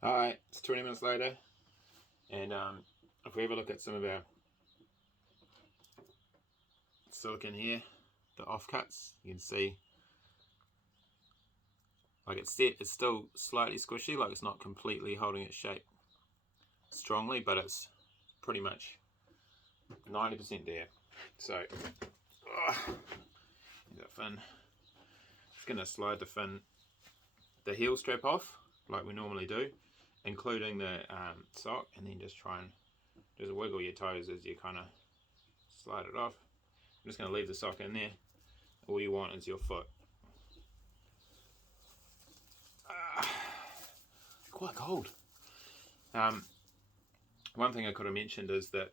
Alright, it's 20 minutes later, and if we have a look at some of our silicon here, the offcuts, you can see like it's set, it's still slightly squishy, like it's not completely holding its shape strongly, but it's pretty much 90% there. So, that fin, just going to slide the heel strap off like we normally do, including the sock, and then just try and just wiggle your toes as you kind of slide it off. I'm just going to leave the sock in there. All you want is your foot. Quite cold. One thing I could have mentioned is that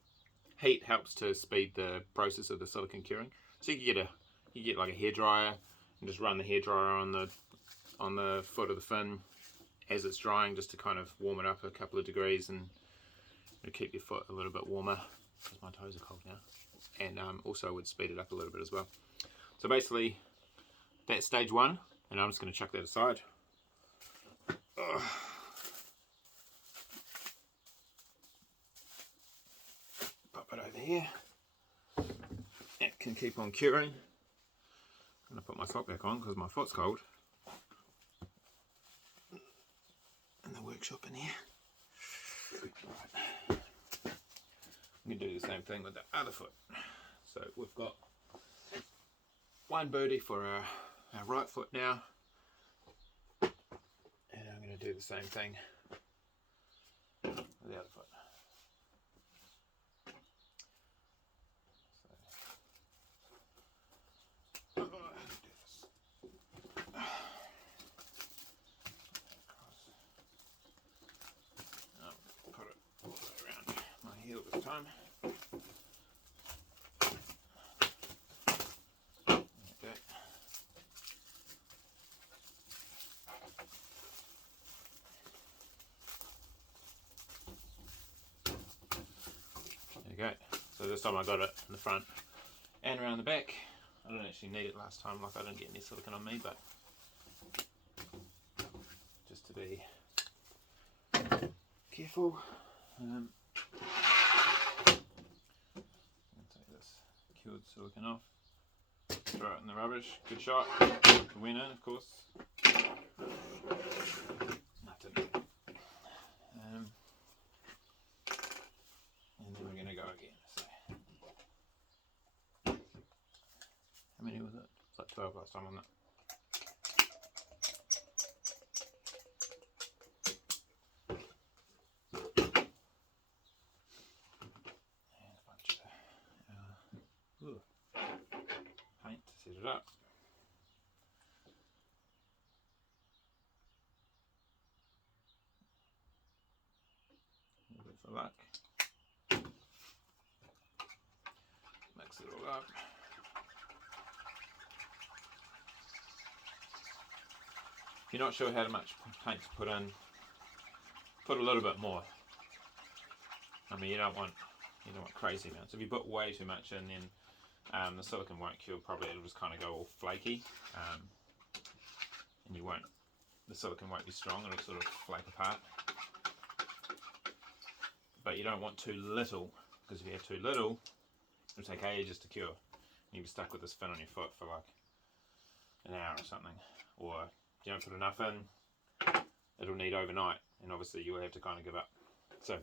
heat helps to speed the process of the silicon curing. So you get like a hairdryer and just run the hairdryer on the foot of the fin as it's drying, just to kind of warm it up a couple of degrees and keep your foot a little bit warmer, because my toes are cold now, and also would speed it up a little bit as well. So basically that's stage one, and I'm just going to chuck that aside. Pop it over here. It can keep on curing. I'm going to put my sock back on because my foot's cold. In the workshop in here. Right. I'm going to do the same thing with the other foot. So we've got one booty for our right foot now. And I'm going to do the same thing with the other foot. Put it all the way around my heel this time. Okay. There you go. So this time I got it in the front and around the back. I didn't actually need it last time, like I didn't get any silicone on me, but just to be careful. Take this cured silicone off, throw it in the rubbish. Good shot. The winner, of course. Nothing. And then we're going to go again. So, how many was it? It's like 12 last time, wasn't it? Paint to set it up. A little bit for luck. Mix it all up. If you're not sure how much paint to put in, put a little bit more. I mean, you don't want crazy amounts. If you put way too much in, then the silicone won't cure properly. It'll just kind of go all flaky, and the silicone won't be strong. It'll sort of flake apart. But you don't want too little, because if you have too little, it'll take ages to cure. You'll be stuck with this fin on your foot for like an hour or something. Or if you don't put enough in, it'll need overnight, and obviously you'll have to kind of give up. So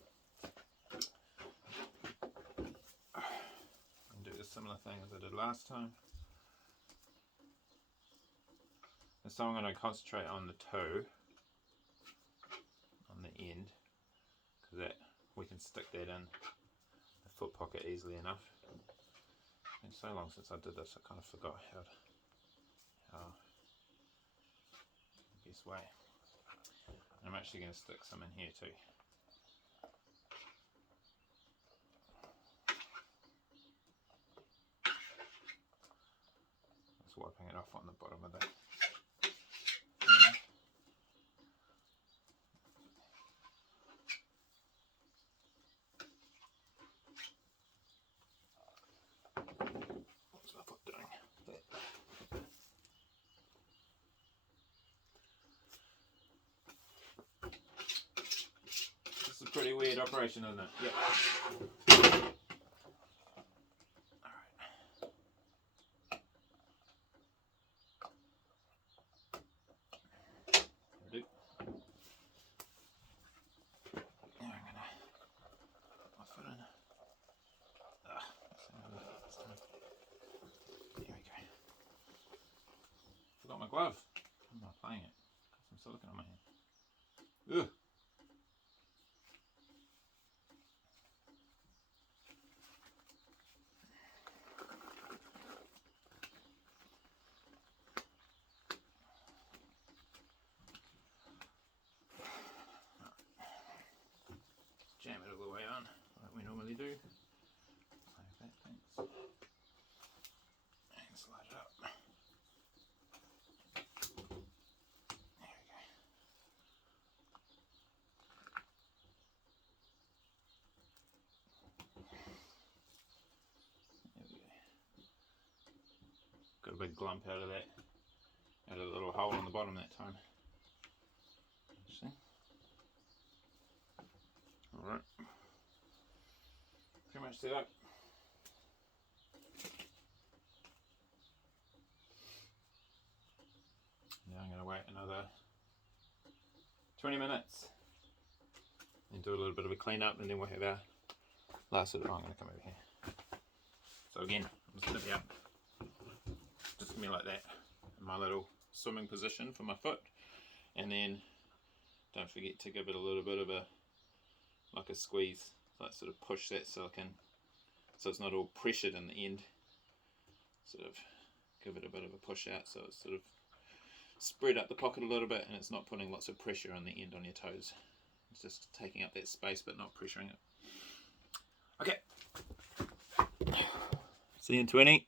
do a similar thing as I did last time. And so I'm going to concentrate on the toe, on the end, because that we can stick that in the foot pocket easily enough. It's been so long since I did this, I kind of forgot how the best way. And I'm actually going to stick some in here too. Just wiping it off on the bottom of that. What's my foot doing? pretty weird operation, isn't it? Yep. My glove. I'm not playing it. Got some silicone on my hand. Ugh. Jam it all the way on, like we normally do. Like that, thanks. And slide it up. Got a big glump out of that, out of the little hole on the bottom that time. See? Alright. Pretty much set up. Now I'm going to wait another 20 minutes and do a little bit of a clean up, and then we'll have our last little. I'm going to come over here. So again, I'm just going to be up. Just going to be like that in my little swimming position for my foot, and then don't forget to give it a little bit of a squeeze, like sort of push that silicone so it's not all pressured in the end. Sort of give it a bit of a push out so it's sort of spread up the pocket a little bit and it's not putting lots of pressure on the end on your toes. It's just taking up that space but not pressuring it. Okay. See you in 20.